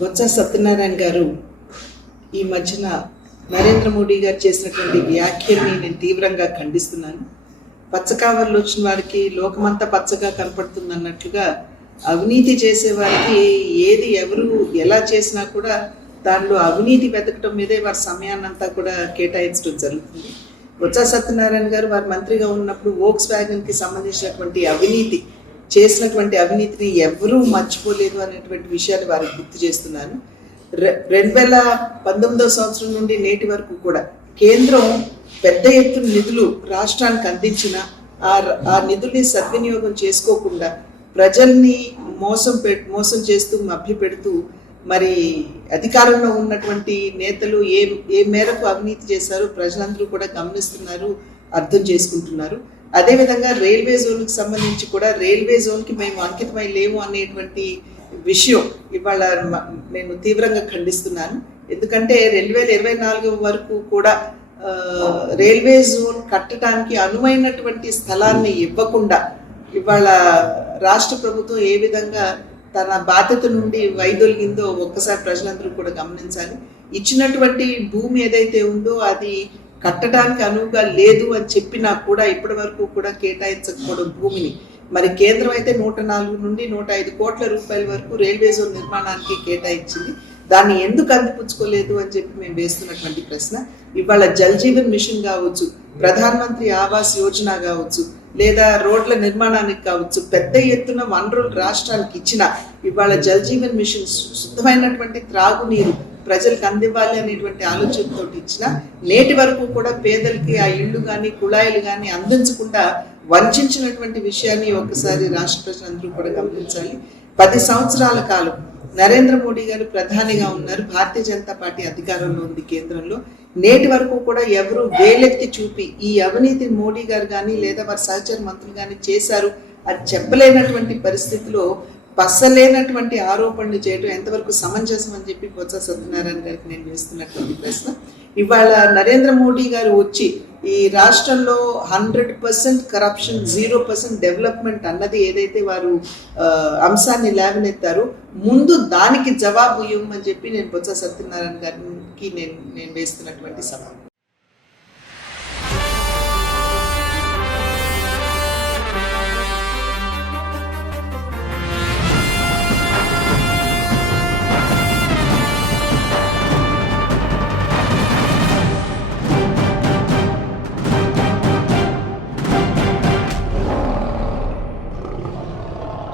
బొత్స సత్యనారాయణ గారు ఈ మధ్యన నరేంద్ర మోడీ గారు చేసినటువంటి వ్యాఖ్యల్ని నేను తీవ్రంగా ఖండిస్తున్నాను. పచ్చకావర్లు వచ్చిన వారికి లోకమంతా పచ్చగా కనపడుతుంది అన్నట్లుగా అవినీతి చేసే వారికి ఏది ఎవరు ఎలా చేసినా కూడా దానిలో అవినీతి వెతకటం మీదే వారి సమయాన్నంతా కూడా కేటాయించడం జరుగుతుంది. బొత్స సత్యనారాయణ గారు వారు మంత్రిగా ఉన్నప్పుడు వోక్స్ వ్యాగన్కి సంబంధించినటువంటి అవినీతి చేసినటువంటి అవినీతిని ఎవరూ మర్చిపోలేదు అనేటువంటి విషయాన్ని వారికి గుర్తు చేస్తున్నాను. రె- రెండు వేల పంతొమ్మిదవ సంవత్సరం నుండి నేటి వరకు కూడా కేంద్రం పెద్ద ఎత్తున నిధులు రాష్ట్రానికి అందించిన ఆ ఆ నిధుల్ని సద్వినియోగం చేసుకోకుండా ప్రజల్ని మోసం పె మోసం చేస్తూ మభ్యపెడుతూ మరి అధికారంలో ఉన్నటువంటి నేతలు ఏ ఏ మేరకు అవినీతి చేశారో ప్రజలందరూ కూడా గమనిస్తున్నారు. అర్థం చేసుకుంటున్నారు. అదేవిధంగా రైల్వే జోన్కి సంబంధించి కూడా రైల్వే జోన్కి మేము అంకితమై లేము అనేటువంటి విషయం ఇవాళ నేను తీవ్రంగా ఖండిస్తున్నాను. ఎందుకంటే రెండు వేల ఇరవై నాలుగు వరకు కూడా రైల్వే జోన్ కట్టడానికి అనువైనటువంటి స్థలాన్ని ఇవ్వకుండా ఇవాళ రాష్ట్ర ప్రభుత్వం ఏ విధంగా తన బాధ్యత నుండి వైదొలిగిందో ఒక్కసారి ప్రజలందరూ కూడా గమనించాలి. ఇచ్చినటువంటి భూమి ఏదైతే ఉందో అది కట్టడానికి అనువుగా లేదు అని చెప్పినా కూడా ఇప్పటి వరకు కూడా కేటాయించకపోవడం భూమిని. మరి కేంద్రం అయితే నూట నాలుగు నుండి నూట ఐదు కోట్ల రూపాయల వరకు రైల్వే జోన్ నిర్మాణానికి కేటాయించింది. దాన్ని ఎందుకు అందిపుచ్చుకోలేదు అని చెప్పి మేము వేస్తున్నటువంటి ప్రశ్న. ఇవాళ జల్ జీవన్ మిషన్ కావచ్చు ప్రధాన మంత్రి ఆవాస్ యోజన కావచ్చు లేదా రోడ్ల నిర్మాణానికి కావచ్చు పెద్ద ఎత్తున వనరులు రాష్ట్రానికి ఇచ్చిన ఇవాళ జల్ జీవన్ మిషన్ శుద్ధమైనటువంటి త్రాగునీరు ప్రజలకు అందివ్వాలి అనేటువంటి ఆలోచనతో ఇచ్చిన నేటి వరకు కూడా పేదలకి ఆ ఇళ్ళు కానీ కుళాయిలు కానీ అందించకుండా వంచినటువంటి విషయాన్ని ఒకసారి రాష్ట్ర ప్రజలందరూ కూడా గమనించాలి. పది సంవత్సరాల కాలం నరేంద్ర మోడీ గారు ప్రధానిగా ఉన్నారు. భారతీయ జనతా పార్టీ అధికారంలో ఉంది కేంద్రంలో. నేటి వరకు కూడా ఎవరు వేలెత్తి చూపి ఈ అవినీతి మోడీ గారు కానీ లేదా వారి సహచర మంత్రులు కానీ చేశారు అది చెప్పలేనటువంటి పరిస్థితిలో పసలేనటువంటి ఆరోపణలు చేయడం ఎంతవరకు సమంజసం అని చెప్పి బొత్స సత్యనారాయణ గారికి నేను వేస్తున్నటువంటి ప్రశ్న. ఇవాళ నరేంద్ర మోడీ గారు వచ్చి ఈ రాష్ట్రంలో hundred percent corruption zero percent development అన్నది ఏదైతే వారు అంశాన్ని లేవనెత్తారు ముందు దానికి జవాబు ఇవ్వమని చెప్పి నేను బొత్స సత్యనారాయణ గారికి నేను నేను వేస్తున్నటువంటి సవాలు.